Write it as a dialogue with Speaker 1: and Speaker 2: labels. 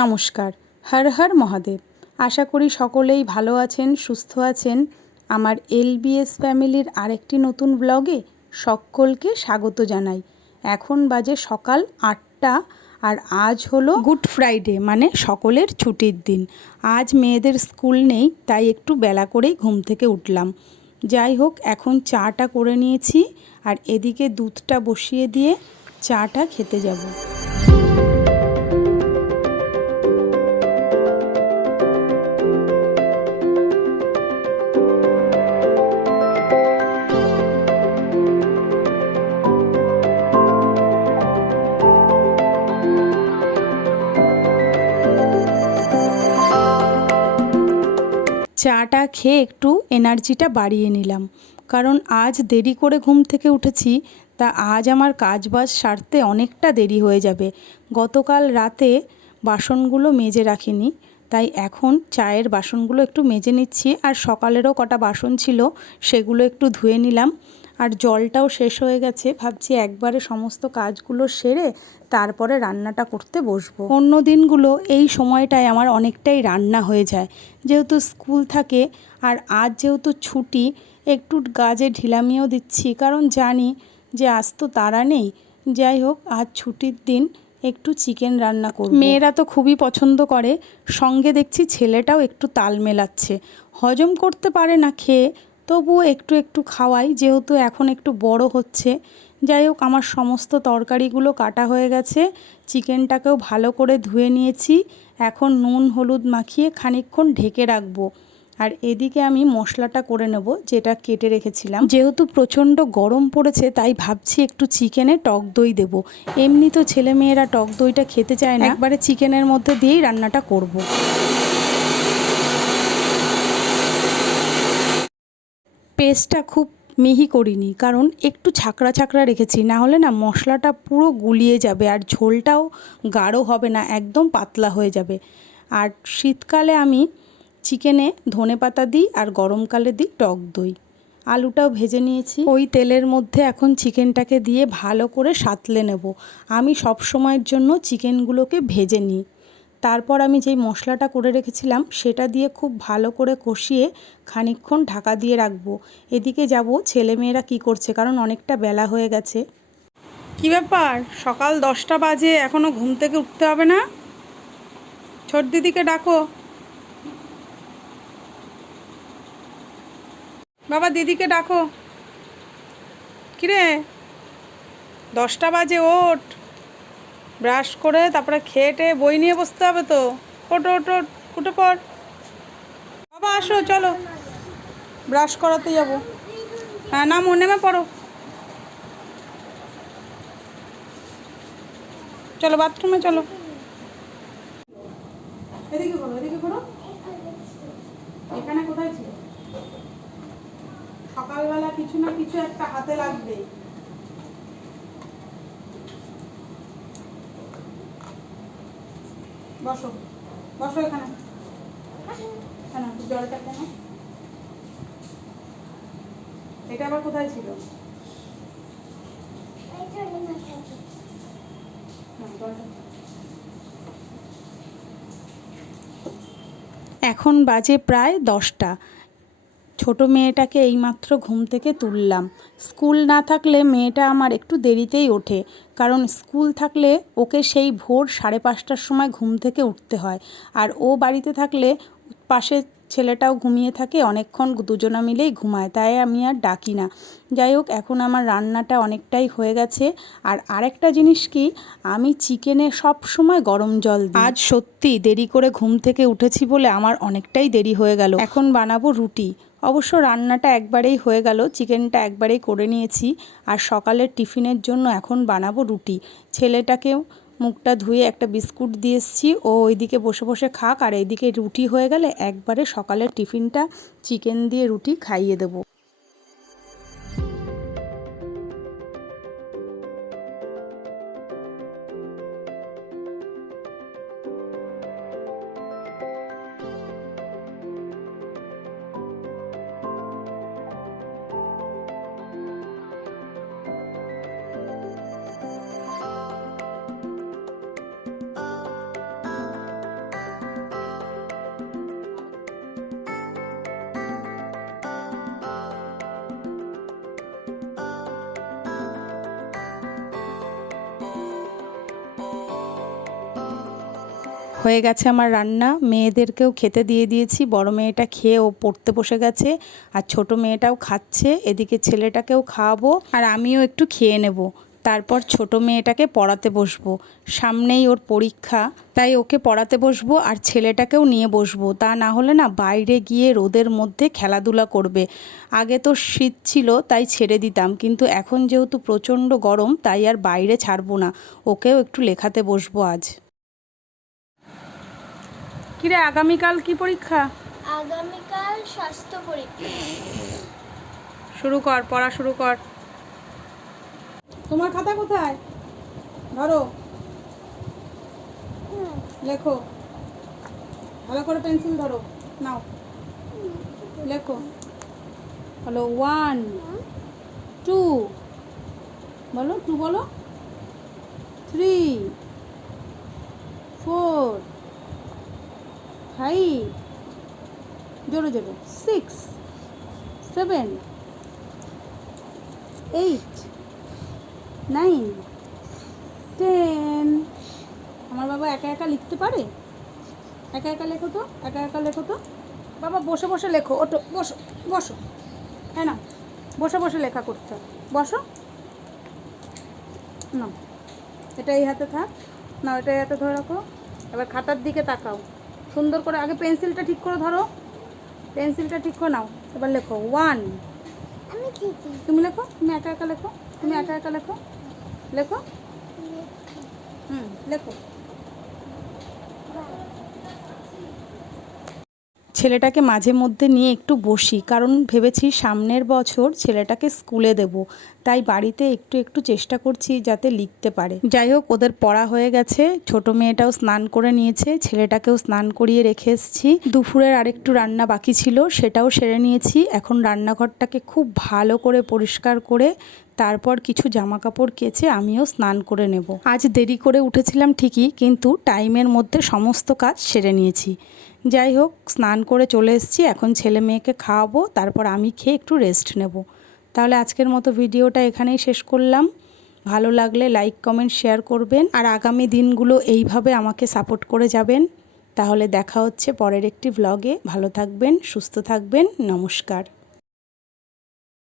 Speaker 1: নমস্কার। হর হর মহাদেব। আশা করি সকলেই ভালো আছেন, সুস্থ আছেন। আমার এলবিএস ফ্যামিলির আরেকটি নতুন ব্লগে সকলকে স্বাগত জানাই। এখন বাজে সকাল আটটা আর আজ হলো গুড ফ্রাইডে মানে সকলের ছুটির দিন। আজ মেয়েদের স্কুল নেই, তাই একটু বেলা করেই ঘুম থেকে উঠলাম। যাই হোক, এখন চাটা করে নিয়েছি আর এদিকে দুধটা বসিয়ে দিয়ে চাটা খেতে যাব। চাটা খেয়ে একটু এনার্জিটা বাড়িয়ে নিলাম। কারণ আজ দেরি করে ঘুম থেকে উঠেছি, তা আজ আমার কাজবাজ সারতে অনেকটা দেরি হয়ে যাবে। গতকাল রাতে বাসনগুলো মেজে রাখিনি, তাই এখন চায়ের বাসনগুলো একটু মেজে নিচ্ছি, আর সকালেরও কটা বাসন ছিল সেগুলো একটু ধুয়ে নিলাম। আর জলটাও শেষ হয়ে গেছে। ভাবছি একবারে সমস্ত কাজগুলো সেরে তারপরে রান্নাটা করতে বসবো। অন্য দিনগুলো এই সময়টায় আমার অনেকটাই রান্না হয়ে যায়। যেহেতু স্কুল থাকে আর আজ যেহেতু ছুটি, একটু গাজে ঢিলামিও দিচ্ছি। কারণ জানি যে আজ তো তারা নেই। যাই হোক, আজ ছুটির দিন একটু চিকেন রান্না করব। মেয়েরা তো খুবই পছন্দ করে। সঙ্গে দেখছি ছেলেটাও একটু তাল মেলাচ্ছে। হজম করতে পারে না খেয়ে। তবুও একটু একটু খাওয়াই, যেহেতু এখন একটু বড় হচ্ছে। যাই হোক, আমার সমস্ত তরকারিগুলো কাটা হয়ে গেছে। চিকেনটাকেও ভালো করে ধুয়ে নিয়েছি। এখন নুন হলুদ মাখিয়ে খানিকক্ষণ ঢেকে রাখব। আর এদিকে আমি মশলাটা করে নেব, যেটা কেটে রেখেছিলাম। যেহেতু প্রচণ্ড গরম পড়েছে, তাই ভাবছি একটু চিকেনে টক দই দেব। এমনি তো ছেলে মেয়েরা টক দইটা খেতে চায় না। একবারে চিকেনের মধ্যে দিয়েই রান্নাটা করব। পেস্টটা খুব মিহি করিনি, কারণ একটু ছাকড়া ছাকড়া রেখেছি না হলে না মশলাটা পুরো গুলিয়ে যাবে আর ঝোলটাও গাঢ় হবে না, একদম পাতলা হয়ে যাবে। আর শীতকালে আমি চিকেনে ধনে পাতা দিই আর গরমকালে দিই টক দই। আলুটাও ভেজে নিয়েছি। ওই তেলের মধ্যে এখন চিকেনটাকে দিয়ে ভালো করে সাতলে নেব। আমি সব সময়ের জন্য চিকেনগুলোকে ভেজে নিই। তারপর আমি যেই মশলাটা করে রেখেছিলাম, সেটা দিয়ে খুব ভালো করে কষিয়ে খানিকক্ষণ ঢাকা দিয়ে রাখব। এদিকে যাব ছেলেমেয়েরা কি করছে, কারণ অনেকটা বেলা হয়ে গেছে। কি ব্যাপার? সকাল দশটা বাজে এখনও ঘুম থেকে উঠতে হবে না? ছোট দিদিকে ডাকো। বাবা, দিদিকে ডাকো। কিরে? দশটা বাজে, ওঠ। ব্রাশ করে তারপরে খেয়ে বই নিয়ে বসতে হবে তো। ওটো ওটো উঠে পর বাবা, আসো, চলো। ব্রাশ করাতে যাব। হ্যাঁ না নামো, নেমে পড়ো। চলো, বাথরুমে চলো। এদিকে এখানে কোথায় ছিল? সকালবেলা কিছু না কিছু একটা হাতে লাগবে বসো। বসো এখানে। জলটা না। এটা আবার কোথায় ছিল? এখন বাজে প্রায় দশটা। ছোট মেয়েটাকে এইমাত্র ঘুম থেকে তুললাম। স্কুল না থাকলে মেয়েটা আমার একটু দেরিতেই ওঠে, কারণ স্কুল থাকলে ওকে সেই ভোর সাড়ে পাঁচটার সময় ঘুম থেকে উঠতে হয়। আর ও বাড়িতে থাকলে পাশে ছেলেটাও ঘুমিয়ে থাকে, অনেকক্ষণ দুজনা মিলেই ঘুমায়, তাই আমি আর ডাকি না। যাই হোক, এখন আমার রান্নাটা অনেকটাই হয়ে গেছে। আর আরেকটা জিনিস কি, আমি চিকেনে সব সময় গরম জল দিই। আজ সত্যি দেরি করে ঘুম থেকে উঠেছি বলে আমার অনেকটাই দেরি হয়ে গেল। এখন বানাবো রুটি। অবশ্য রান্নাটা একবারেই হয়ে গেল, চিকেনটা একবারেই করে নিয়েছি। আর সকালের টিফিনের জন্য এখন বানাবো রুটি। ছেলেটাকেও মুখটা ধুয়ে একটা বিস্কুট দিয়ে এসেছি। ও ওইদিকে বসে বসে খাক, আর এইদিকে রুটি হয়ে গেলে একবারে সকালের টিফিনটা চিকেন দিয়ে রুটি খাইয়ে দেবো। হয়ে গেছে আমার রান্না। মেয়েদেরকেও খেতে দিয়ে দিয়েছি। বড় মেয়েটা খেয়ে ও পড়তে বসে গেছে আর ছোট মেয়েটাও খাচ্ছে। এদিকে ছেলেটাকেও খাওয়াবো আর আমিও একটু খেয়ে নেব। তারপর ছোট মেয়েটাকে পড়াতে বসবো। সামনেই ওর পরীক্ষা। তাই ওকে পড়াতে বসবো আর ছেলেটাকেও নিয়ে বসবো। তা না হলে না বাইরে গিয়ে রোদের মধ্যে খেলাধুলা করবে। আগে তো শীত ছিল, তাই ছেড়ে দিতাম। কিন্তু এখন যেহেতু প্রচণ্ড গরম, তাই আর বাইরে ছাড়বো না। ওকেও একটু লেখাতে বসবো আজ। কিরে আগামীকাল কি পরীক্ষা?
Speaker 2: আগামীকাল স্বাস্থ্য পরীক্ষা।
Speaker 1: শুরু কর পড়া শুরু কর। তোমার খাতা কোথায়? ধরো। লেখো। ভালো করে পেন্সিল ধরো। নাও। লেখো। হলো ওয়ান টু বলো টু বলো। থ্রি ফোর ফাইভ জোরে জোরে six seven eight nine ten আমার বাবা একা একা লিখতে পারে? একা একা লেখো তো, একা একা লেখো তো। বাবা, বসে বসে লেখো ওটো বসো বসো। হ্যাঁ না, বসে বসে লেখা করতে হবে। বসো। না এটা এই হাতে থাক। না এটা এই হাতে ধরে রাখো। এবার খাতার দিকে তাকাও। সুন্দর করে আগে পেন্সিলটা ঠিক করে ধরো। পেন্সিলটা ঠিক করে নাও। এবার লেখো ওয়ান। তুমি লেখো তুমি একা একা লেখো তুমি একা একা লেখো। লেখো? হুম লেখো। ছেলেটাকে মাঝে মধ্যে নিয়ে একটু বসি, কারণ ভেবেছি সামনের বছর ছেলেটাকে স্কুলে দেব। তাই বাড়িতে একটু একটু চেষ্টা করছি যাতে লিখতে পারে। যাই হোক, ওদের পড়া হয়ে গেছে। ছোট মেয়েটাও স্নান করে নিয়েছে। ছেলেটাকেও স্নান করিয়ে রেখে এসেছি। দুপুরের আরেকটু রান্না বাকি ছিল, সেটাও সেরে নিয়েছি। এখন রান্নাঘরটাকে খুব ভালো করে পরিষ্কার করে তারপর কিছু জামা কাপড় কেচে আমিও স্নান করে নেব। আজ দেরি করে উঠেছিলাম ঠিকই, কিন্তু টাইমের মধ্যে সমস্ত কাজ সেরে নিয়েছি। যাই হোক, স্নান করে চলে এসেছি। এখন ছেলে মেয়েকে খাওয়াবো, তারপর আমি খেয়ে একটু রেস্ট নেব। তাহলে আজকের মতো ভিডিওটা এখানেই শেষ করলাম। ভালো লাগলে লাইক কমেন্ট শেয়ার করবেন। আর আগামী দিনগুলো এইভাবে আমাকে সাপোর্ট করে যাবেন। তাহলে দেখা হচ্ছে পরের একটি ব্লগে ভালো থাকবেন, সুস্থ থাকবেন। নমস্কার।